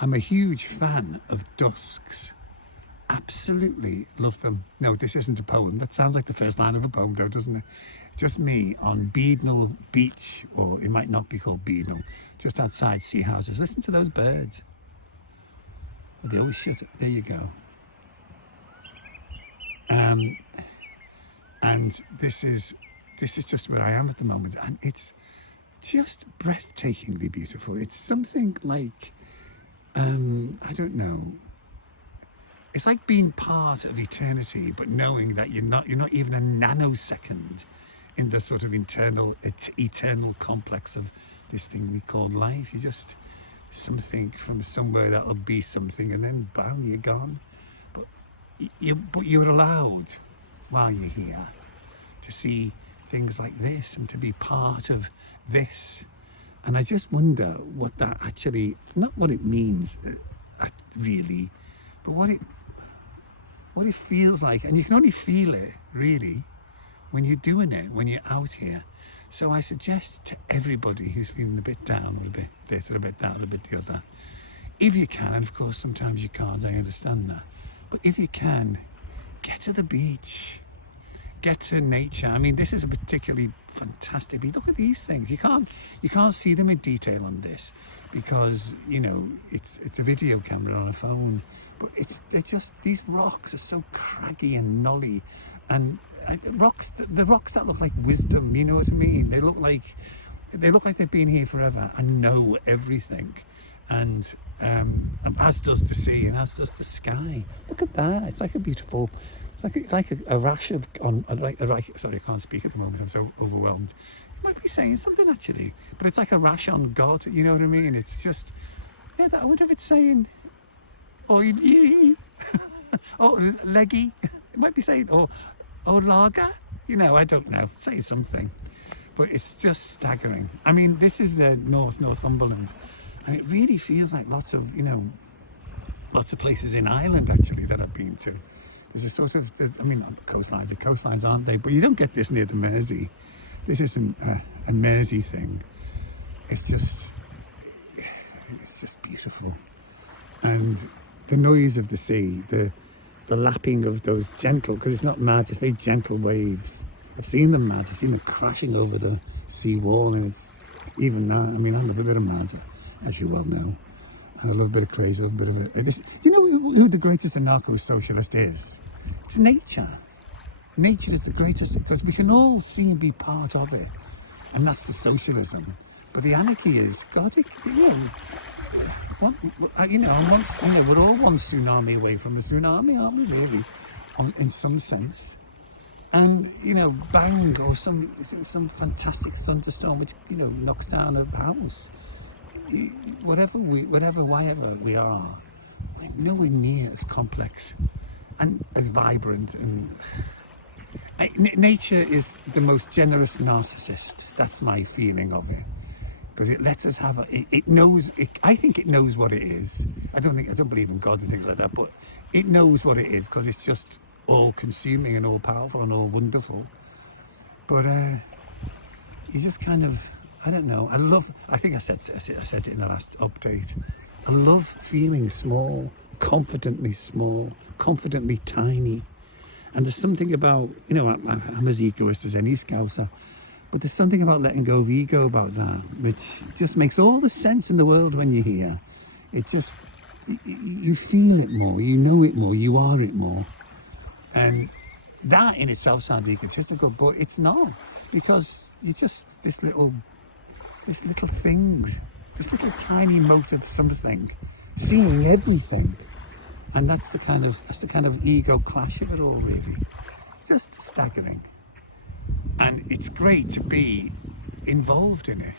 I'm a huge fan of dusks. Absolutely love them. No, this isn't a poem. That sounds like the first line of a poem though, doesn't it? Just me on Beadnell Beach, or it might not be called Beadnell, just outside Sea Houses. Listen to those birds. They always shut it. There you go. And this is just where I am at the moment, and it's just breathtakingly beautiful. It's something like, I don't know. It's like being part of eternity, but knowing that you're not even a nanosecond in the sort of eternal complex of this thing we call life. You're just something from somewhere that'll be something, and then bam, you're gone. But you're allowed, while you're here, to see things like this and to be part of this. And I just wonder what that actually, not what it means really, but what it feels like. And you can only feel it really when you're doing it, when you're out here. So I suggest to everybody who's feeling a bit down, or a bit this, or a bit that, or a bit the other, if you can, and of course sometimes you can't, I understand that, but if you can, get to the beach, get to nature. I mean, this is a particularly fantastic beach. Look at these things. You can't see them in detail on this because, you know, it's a video camera on a phone, but they're just, these rocks are so craggy and knolly, and the rocks that look like wisdom, you know what I mean? They look like they've been here forever and know everything. And as does the sea, and as does the sky. Look at that. It's like a beautiful, it's like a rash of, sorry, I can't speak at the moment, I'm so overwhelmed. I might be saying something actually, but it's like a rash on God, you know what I mean? It's just, yeah, I wonder if it's saying, or or leggy, it might be saying, or lager, you know, I don't know, saying something. But it's just staggering. I mean, this is Northumberland, and it really feels like lots of places in Ireland actually that I've been to. There's a sort of, I mean, coastlines are coastlines, aren't they? But you don't get this near the Mersey. This isn't a Mersey thing. It's just beautiful. And the noise of the sea, the lapping of those gentle, because it's not mad, it's very gentle waves. I've seen them mad, I've seen them crashing over the sea wall, and it's even that. I mean, I love a bit of mad, as you well know. And I love a bit of crazy, I love a bit of it. You know who the greatest anarcho-socialist is? It's nature. Nature is the greatest, because we can all see and be part of it. And that's the socialism. But the anarchy is, God, we're all one tsunami away from a tsunami, aren't we, really? In some sense. And, you know, bang, or some fantastic thunderstorm which, you know, knocks down a house. Whatever we are, we're nowhere near as complex and as vibrant. And nature is the most generous narcissist. That's my feeling of it, because it lets us have I think it knows what it is. I don't believe in God and things like that, but it knows what it is, because it's just all consuming and all powerful and all wonderful. But you just kind of, I don't know. I think I said it in the last update. I love feeling small, confidently tiny. And there's something about, you know, I'm as egoist as any Scouser, but there's something about letting go of ego about that, which just makes all the sense in the world when you're here. It just, you feel it more, you know it more, you are it more. And that in itself sounds egotistical, but it's not, because you're just this little thing, this little tiny mote of something, seeing everything. And that's the kind of ego clash of it all, really. Just staggering. And it's great to be involved in it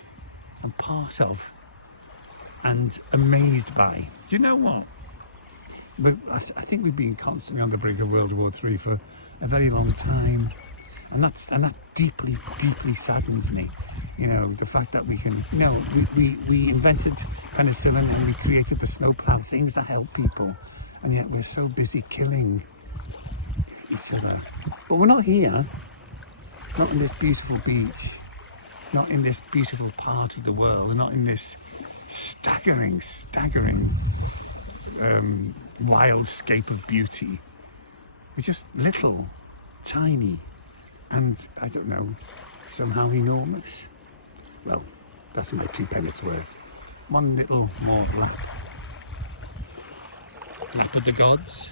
and part of and amazed by. Do you know what? But I think we've been constantly on the brink of World War III for a very long time. And that deeply, deeply saddens me. You know, the fact that we can, you know, we invented penicillin and we created the snowplow, things that help people. And yet we're so busy killing each other. But we're not here, not in this beautiful beach, not in this beautiful part of the world, not in this staggering wildscape of beauty. We're just little, tiny, and I don't know, somehow enormous. Well, that's my 2 pence worth. One little more lap of the gods.